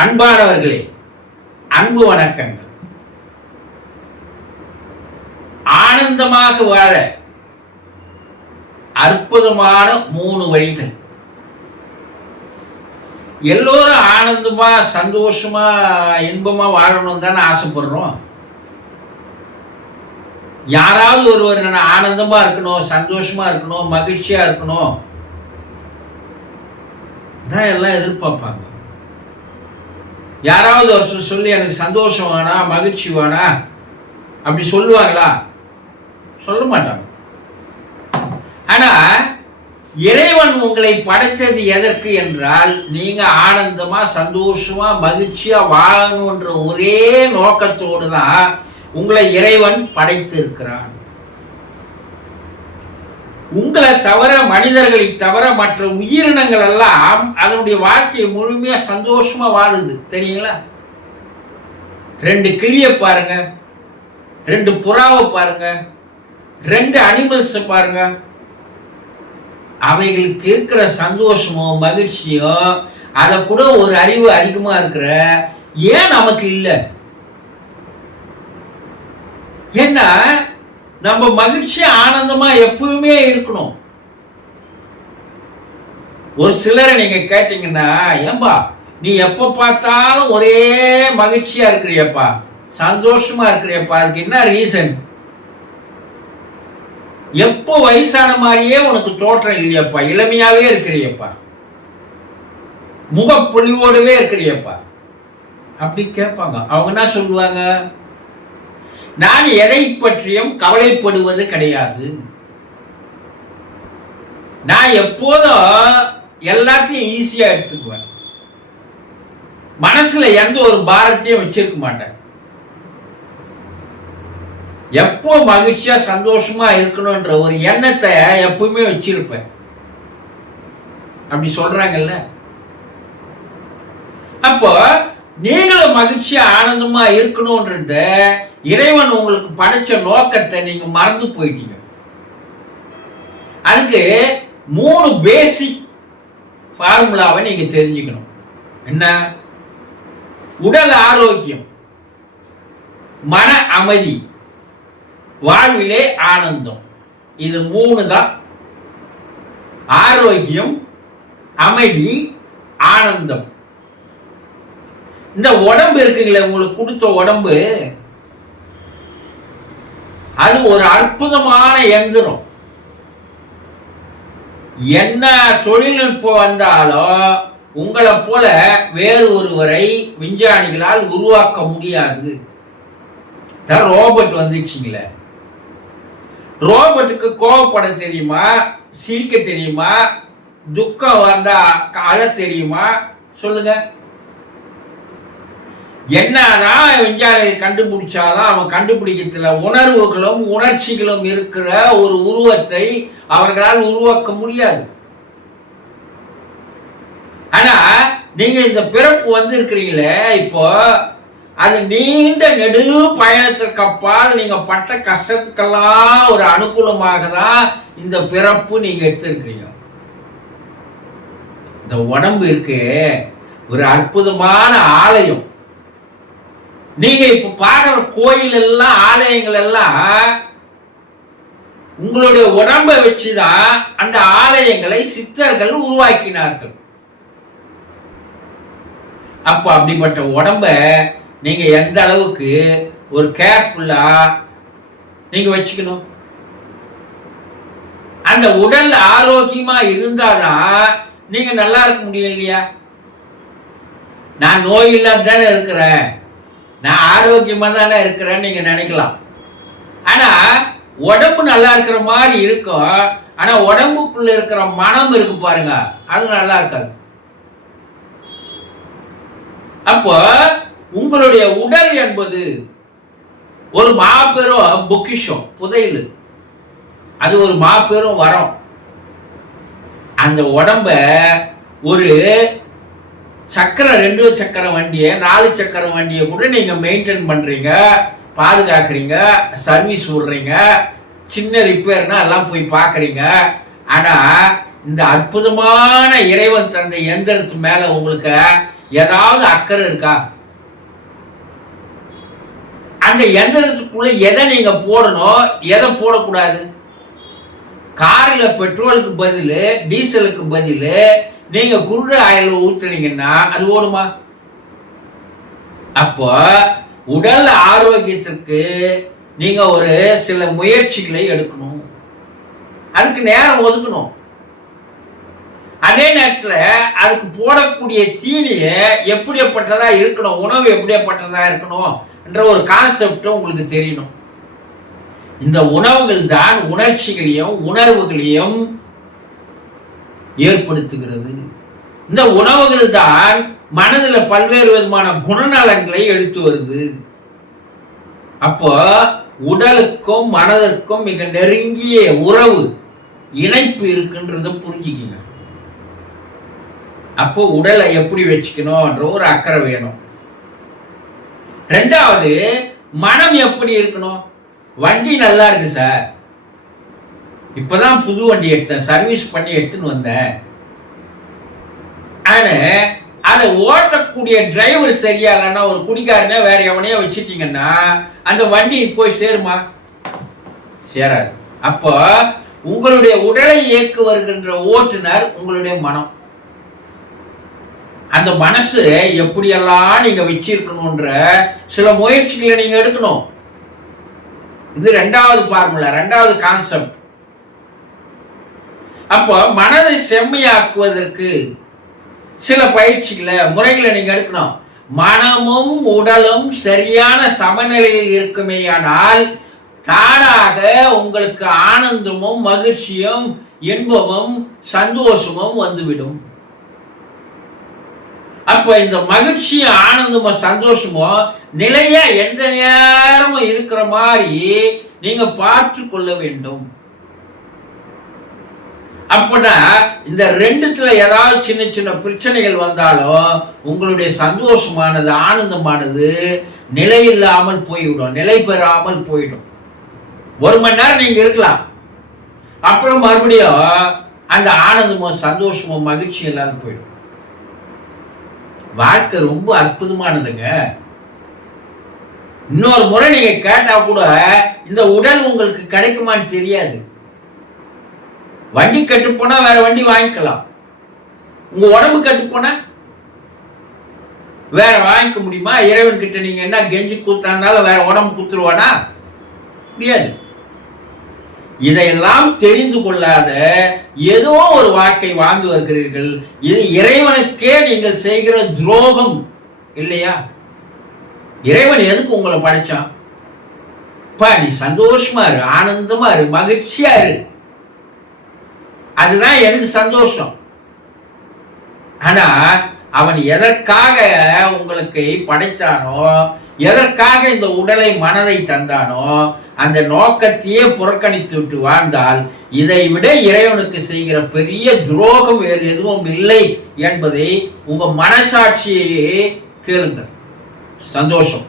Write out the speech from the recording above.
அன்பானவர்களே அன்பு வணக்கங்கள். ஆனந்தமாக வாழ அற்புதமான மூணு வழிகள். எல்லோரும் ஆனந்தமா சந்தோஷமா இன்பமா வாழணும் தானே ஆசைப்படுறோம். யாராவது ஒருவர் நான் ஆனந்தமா இருக்கணும் சந்தோஷமா இருக்கணும் மகிழ்ச்சியா இருக்கணும். தான் எல்லாம் எதிர்பார்ப்பாங்க. யாராவது ஒருத்தர் சொல்லி எனக்கு சந்தோஷம் வேணா மகிழ்ச்சி வேணா அப்படி சொல்லுவாங்களா சொல்ல மாட்டாங்க. ஆனா இறைவன் உங்களை படைத்தது எதற்கு என்றால் நீங்க ஆனந்தமா சந்தோஷமா மகிழ்ச்சியா வாழணுன்ற ஒரே நோக்கத்தோடு தான் உங்களை இறைவன் படைத்திருக்கிறான். உங்களை தவிர மனிதர்களை தவிர மற்ற உயிரினங்கள் எல்லாம் அதனுடைய வாழ்க்கையை முழுமையாக சந்தோஷமாக வாழுது. தெரியுங்களா? ரெண்டு கிளியை பாருங்க. ரெண்டு புறாவை பாருங்க. ரெண்டு அனிமல்ஸை பாருங்க. அவைகளுக்கு இருக்கிற சந்தோஷமோ மகிழ்ச்சியோ அதை கூட ஒரு அறிவு அதிகமாக இருக்கிற ஏன் நமக்கு இல்லை? ஏன்னா நம்ம மகிழ்ச்சி ஆனந்தமா எப்பவுமே இருக்கணும். ஒரு சிலரை நீங்க கேட்டீங்கன்னா ஏம்பா நீ எப்ப பார்த்தாலும் ஒரே மகிழ்ச்சியா இருக்கிறியப்பா சந்தோஷமா இருக்கிறியப்பா அதுக்கு என்ன ரீசன் எப்போ வயசான மாதிரியே உனக்கு தோற்றம் இல்லையப்பா இளமையாவே இருக்கிறியப்பா. முகப்பொலிவோடவே இருக்கிறியப்பா. அப்படி கேட்பாங்க. அவங்க என்ன சொல்லுவாங்க? நான் எதை பற்றியும் கவலைப்படுவது கிடையாது. நான் எப்போதும் எல்லாத்தையும் ஈஸியா எடுத்துக்குவேன். மனசுல எந்த ஒரு பாரத்தையும் வச்சிருக்க மாட்டேன். எப்போ மகிழ்ச்சியா சந்தோஷமா இருக்கணும்ன்ற ஒரு எண்ணத்தை எப்பவுமே வச்சிருப்பேன். அப்படி சொல்றாங்கல்ல? அப்போ நீங்களும் மகிழ்ச்சியா ஆனந்தமா இருக்கணும்ன்றத இறைவன் உங்களுக்கு படைச்ச நோக்கத்தை நீங்க மறந்து போயிட்டீங்க. அதுக்கு மூணு பேசிக் ஃபார்முலாவை நீங்க தெரிஞ்சுக்கணும். என்ன? உடல் ஆரோக்கியம் மன அமைதி வாழ்விலே ஆனந்தம். இது மூணு தான். ஆரோக்கியம் அமைதி ஆனந்தம். இந்த உடம்பு இருக்குங்களே உங்களுக்கு கொடுத்த உடம்பு. அது ஒரு அற்புதமான எந்திரம் என்ன தொழில்நுட்பம் வந்தாலும் உங்களை போல வேறு ஒருவரை விஞ்ஞானிகளால் உருவாக்க முடியாது. ரோபோட் வந்துச்சுங்களே. ரோபோட்டுக்கு கோவப்பட தெரியுமா? சிரிக்க தெரியுமா? துக்கம் வந்தா அழ தெரியுமா? சொல்லுங்க. என்னதான் விஞ்ஞானிகள் கண்டுபிடிச்சாலும் அவன் கண்டுபிடிக்கிறதுல உணர்வுகளும் உணர்ச்சிகளும் இருக்கிற ஒரு உருவத்தை அவர்களால் உருவாக்க முடியாது. ஆனா நீங்க இந்த பிறப்பு வந்து இருக்கிறீங்களே இப்போ அது நீண்ட நெடு பயணத்திற்கு அப்பால் நீங்க பட்ட கஷ்டத்துக்கெல்லாம் ஒரு அனுகூலமாக தான் இந்த பிறப்பு நீங்க எடுத்திருக்கிறீங்க. இந்த உடம்பு இருக்கு ஒரு அற்புதமான ஆலயம். நீங்க இப்ப பார்க்குற கோயில் எல்லாம் ஆலயங்கள் எல்லாம் உங்களுடைய உடம்பை வச்சுதான் அந்த ஆலயங்களை சித்தர்கள் உருவாக்கினார்கள். அப்ப அப்படிப்பட்ட உடம்ப நீங்க எந்த அளவுக்கு ஒரு கேர்ஃபுல்லா நீங்க வச்சுக்கணும்? அந்த உடல் ஆரோக்கியமா இருந்தாதான் நீங்க நல்லா இருக்க முடியும் இல்லையா? நான் நோய் இல்லாத தானே இருக்கிறேன். நான் ஆரோக்கியமா தானே இருக்கிறேன்னு நீங்க நினைக்கலாம். ஆனா உடம்பு நல்லா இருக்கிற மாதிரி இருக்கும். ஆனா உடம்புக்குள்ள இருக்கிற மனம் இருக்கு பாருங்க. அது நல்லா இருக்காது. அப்போ உங்களுடைய உடல் என்பது ஒரு மாபெரும் பொக்கிஷம் புதையல். அது ஒரு மாபெரும் வரம். அந்த உடம்ப ஒரு சக்கர ரெண்டு சக்கர வண்டியை நாலு சக்கர வண்டியை கூட நீங்கள் மெயின்டைன் பண்ணுறீங்க பாதுகாக்கிறீங்க. சர்வீஸ் விடுறீங்க. சின்ன ரிப்பேர்னா எல்லாம் போய் பார்க்குறீங்க. ஆனால் இந்த அற்புதமான இறைவன் தந்த எந்திரத்து மேலே உங்களுக்கு ஏதாவது அக்கறை இருக்கா? அந்த எந்திரத்துக்குள்ள எதை நீங்க போடணும்? எதை போடக்கூடாது? காரில் பெட்ரோலுக்கு பதில் டீசலுக்கு பதில் நீங்க குருட ஆயில் ஊற்றுனீங்கன்னா அது ஓடுமா? அப்போ உடல் ஆரோக்கியத்திற்கு நீங்க ஒரு சில முயற்சிகளை எடுக்கணும். அதுக்கு நேரம் ஒதுக்கணும். அதே நேரத்தில் அதுக்கு போடக்கூடிய தீனிய எப்படிப்பட்டதா இருக்கணும் உணவு எப்படிப்பட்டதா இருக்கணும் என்ற ஒரு கான்செப்டும் உங்களுக்கு தெரியணும். இந்த உணவுகள் தான் உணர்ச்சிகளையும் உணர்வுகளையும் ஏற்படுத்துகிறது. இந்த உணவுகள் தான் மனதில் பல்வேறு விதமான குணநலன்களை எடுத்து வருது. அப்போ உடலுக்கும் மனதிற்கும் மிக நெருங்கிய உறவு இணைப்பு இருக்குன்றத புரிஞ்சுக்கிங்க. அப்போ உடலை எப்படி வச்சுக்கணும்ன்ற ஒரு அக்கறை வேணும். ரெண்டாவது மனம் எப்படி இருக்கணும்? வண்டி நல்லா இருக்கு சார். இப்பதான் புது வண்டி எடுத்தேன் சர்வீஸ் பண்ணி எடுத்துன்னு வந்தேன். ஆனால் அதை ஓட்டக்கூடிய டிரைவர் சரியா இல்லைன்னா ஒரு குடிகாரனே வேற எவனையோ வச்சுட்டீங்கன்னா அந்த வண்டி போய் சேருமா? சேராது. அப்போ உங்களுடைய உடலை இயக்கு வருகின்ற ஓட்டுநர் உங்களுடைய மனம். அந்த மனசு எப்படியெல்லாம் நீங்க வச்சிருக்கணும்ன்ற சில முயற்சிகளை நீங்க எடுக்கணும். இது ரெண்டாவது ஃபார்முலா ரெண்டாவது கான்செப்ட் அப்போ மனதை செம்மையாக்குவதற்கு சில பயிற்சிகளை முறைகளை நீங்க எடுக்கணும். மனமும் உடலும் சரியான சமநிலையில் இருக்குமேயானால் தானாக உங்களுக்கு ஆனந்தமும் மகிழ்ச்சியும் இன்பமும் சந்தோஷமும் வந்துவிடும். அப்ப இந்த மகிழ்ச்சியும் ஆனந்தமும் சந்தோஷமும் நிலையா எந்த நேரமும் இருக்கிற மாதிரி நீங்க பார்த்து கொள்ள வேண்டும். அப்படின்னா இந்த ரெண்டுத்துல ஏதாவது சின்ன சின்ன பிரச்சனைகள் வந்தாலும் உங்களுடைய சந்தோஷமானது ஆனந்தமானது நிலை இல்லாமல் போய்விடும் நிலை பெறாமல் போயிடும் ஒரு மணி நேரம் நீங்க இருக்கலாம். அப்புறம் மறுபடியும் அந்த ஆனந்தமும் சந்தோஷமும் மகிழ்ச்சி இல்லாத போயிடும் வாழ்க்கை ரொம்ப அற்புதமானதுங்க. இன்னொரு முறை நீங்க கேட்டா கூட இந்த உடல் உங்களுக்கு கிடைக்குமான்னு தெரியாது. வண்டி கட்டு போனா வேற வண்டி வாங்கிக்கலாம். உங்க உடம்பு கட்டு போனா வேற வாங்கிக்க முடியுமா? இறைவன் கிட்ட நீங்க என்ன கெஞ்சி கூத்தானாலும் வேற உடம்பு கூத்துருவானா? முடியாது. இதையெல்லாம் தெரிந்து கொள்ளாத ஏதோ ஒரு வாக்கை வாழ்ந்து வருகிறீர்கள். இது இறைவனுக்கே நீங்கள் செய்கிற துரோகம் இல்லையா? இறைவன் எதுக்கு உங்களை படைச்சான்? பா நீ சந்தோஷமா இரு ஆனந்தமா இரு மகிழ்ச்சியா இரு. அதுதான் எனக்கு சந்தோஷம். ஆனா அவன் எதற்காக உங்களுக்கு படைத்தானோ எதற்காக இந்த உடலை மனதை தந்தானோ அந்த நோக்கத்தையே புறக்கணித்து விட்டு வாழ்ந்தால் இதை விட இறைவனுக்கு செய்கிற பெரிய துரோகம் வேறு எதுவும் இல்லை என்பதை உங்க மனசாட்சியையே கேளுங்கள். சந்தோஷம்.